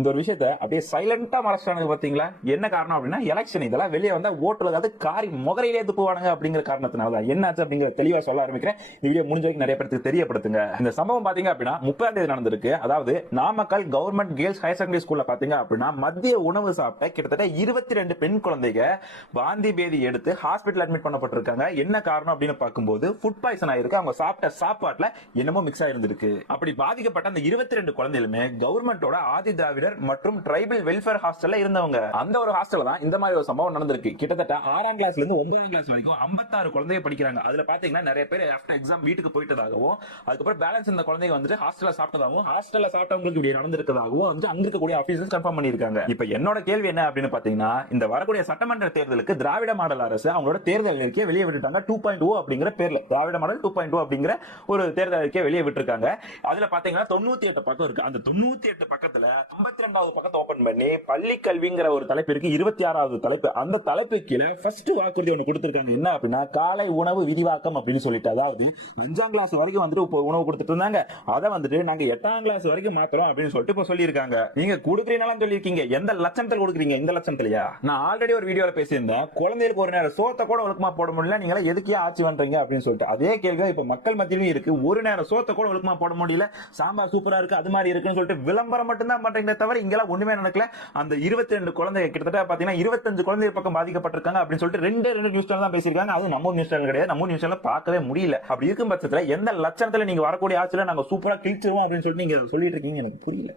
இந்த ஒரு விஷயத்த அப்படியே சைலண்டா மறைச்சானுங்க பாத்தீங்களா? என்ன காரணம் அப்படின்னா எலெக்ஷன். இதெல்லாம் வெளியே வந்தா ஓட்டுல அதாவது காரி முகரையிலே துப்புவானுங்க அப்படிங்கிற காரணத்தினால தான். என்னாச்சு அப்படிங்கிற தெளிவா சொல்ல ஆரம்பிக்கிறேன். இந்த வீடியோ முடிஞ்ச வரைக்கும் நிறைய பேருக்கு தெரியப்படுத்துங்க. இந்த சம்பவம் பாத்தீங்க அப்படின்னா 30ஆம் தேதி நடந்திருக்கு. அதாவது Namakkal government girls higher secondary ஸ்கூல்ல பாத்தீங்க அப்படின்னா மதிய உணவு சாப்பிட்ட கிட்டத்தட்ட 22 பெண் குழந்தைங்க வாந்தி பேதி எடுத்து ஹாஸ்பிட்டல் அட்மிட் பண்ணப்பட்டிருக்காங்க. என்ன காரணம் அப்படின்னு பார்க்கும்போது ஃபுட் பாய்சன் ஆயிருக்கு. அவங்க சாப்பிட்ட சாப்பாட்டுல என்னமோ மிக்ஸ் ஆயிருந்திருக்கு. அப்படி பாதிக்கப்பட்ட அந்த 22 குழந்தைகளுமே கவர்மெண்டோட ஆதி திராவிடர் மற்றும் ட்ரைபல் வெல்ஃபேர் ஹாஸ்டல்ல இருந்தவங்க. அந்த ஒரு ஹாஸ்டல்ல தான் இந்த மாதிரி ஒரு சம்பவம் நடந்திருக்கு. கிட்டத்தட்ட 6ஆம் கிளாஸ்ல இருந்து 9ஆம் கிளாஸ் வரைக்கும் 56 குழந்தைங்க படிக்கிறாங்க. அதுல பாத்தீங்கன்னா நிறைய பேர் ஆஃப்டர் எக்ஸாம் வீட்டுக்கு போயிட்டதாகவும், அதுக்கப்புறம் பேலன்ஸ் இந்த குழந்தைங்க வந்துட்டு ஹாஸ்டல்ல சாப்பிட்டதாகவும், ஹாஸ்டல்ல சாப்பிட்டவங்களுக்கு இப்படி நடந்திருக்கதாகவும் வந்து அங்க இருக்கக்கூடிய ஆபீசர்ஸ் கன்ஃபார்ம் பண்ணிருக்காங்க. இப்போ என்னோட கேள்வி என்ன அப்படின்னு பாத்தீங்கன்னா, இந்த வரக்கூடிய சட்டமன்ற தேர்தலுக்கு திராவிட மாடல் அரசு அவங்களோட தேர்தல் அறிக்கையை வெளியே விட்டுட்டாங்க. 2.0 அப்படிங்கிற பேர்ல திராவிட மாடல் 2.0 அப்படிங்கிற ஒரு தேர்தல் அறிக்கையை வெளியே விட்டுருக்காங்க. அதுல பாத்தீங்கன்னா 98 பக்கம் இருக்கு. அந்த 98 பக்கத்துல 52வது பக்கத்தை ஓபன் பண்ணி பள்ளி கல்விங்கிற ஒரு தலைப்பு இருக்கு. 26வது தலைப்பு. அந்த தலைப்பு கீழே ஃபர்ஸ்ட் வாக்குறுதி ஒன்று கொடுத்திருக்காங்க. என்ன அப்படின்னா காலை உணவு விரிவாக்கம் அப்படின்னு சொல்லிட்டு, அதாவது 5ஆம் கிளாஸ் வரைக்கும் வந்துட்டு இப்போ உணவு கொடுத்துட்டு இருந்தாங்க. அதை வந்துட்டு நாங்க 8ஆம் கிளாஸ் வரைக்கும் மாத்துறோம் அப்படின்னு சொல்லிட்டு இப்போ சொல்லியிருக்காங்க. நீங்க கொடுக்குறீங்களாம் சொல்லியிருக்கீங்க. எந்த லட்சணத்தில் கொடுக்குறீங்க? இந்த லட்சணத்திலயா? நான் ஆல்ரெடி ஒரு வீடியோல பேசியிருந்தேன். குழந்தைகளுக்கு ஒரு நேரம் சோத்தை கூட ஒழுக்கமா போட முடியல, நீங்க எதுக்கே ஆட்சி பண்றீங்க அப்படின்னு சொல்லிட்டு. அதே கேள்வி இப்ப மக்கள் மத்தியிலும் இருக்கு. ஒரு நேரம் சோத்தை கூட ஒழுக்கமா போட முடியல, சாம்பார் சூப்பரா இருக்கு, அது மாதிரி இருக்குன்னு சொல்லிட்டு விளம்பரம் மட்டும் தான் பண்றீங்க தவிர இங்கெல்லாம் ஒண்ணுமே நடக்கல. அந்த 22 குழந்தை கிட்டத்தட்ட பாத்தீங்கன்னா 25 குழந்தை பக்கம் பாதிக்கப்பட்டிருக்காங்க அப்படின்னு சொல்லிட்டு ரெண்டு நியூஸ் சேனல் தான் பேசியிருக்காங்க. அது நம்ம நியூஸ் சேனல் கிடையாது. நம்ம நியூஸ் சேனல் பார்க்கவே முடியல. அப்படி இருக்கும் பட்சத்துல எந்த லட்சணத்துல நீங்க வரக்கூடிய ஆட்சியில நாங்க சூப்பரா கிழிச்சிருவோம் அப்படின்னு சொல்லிட்டு நீங்க சொல்லிட்டு இருக்கீங்க? எனக்கு புரியல.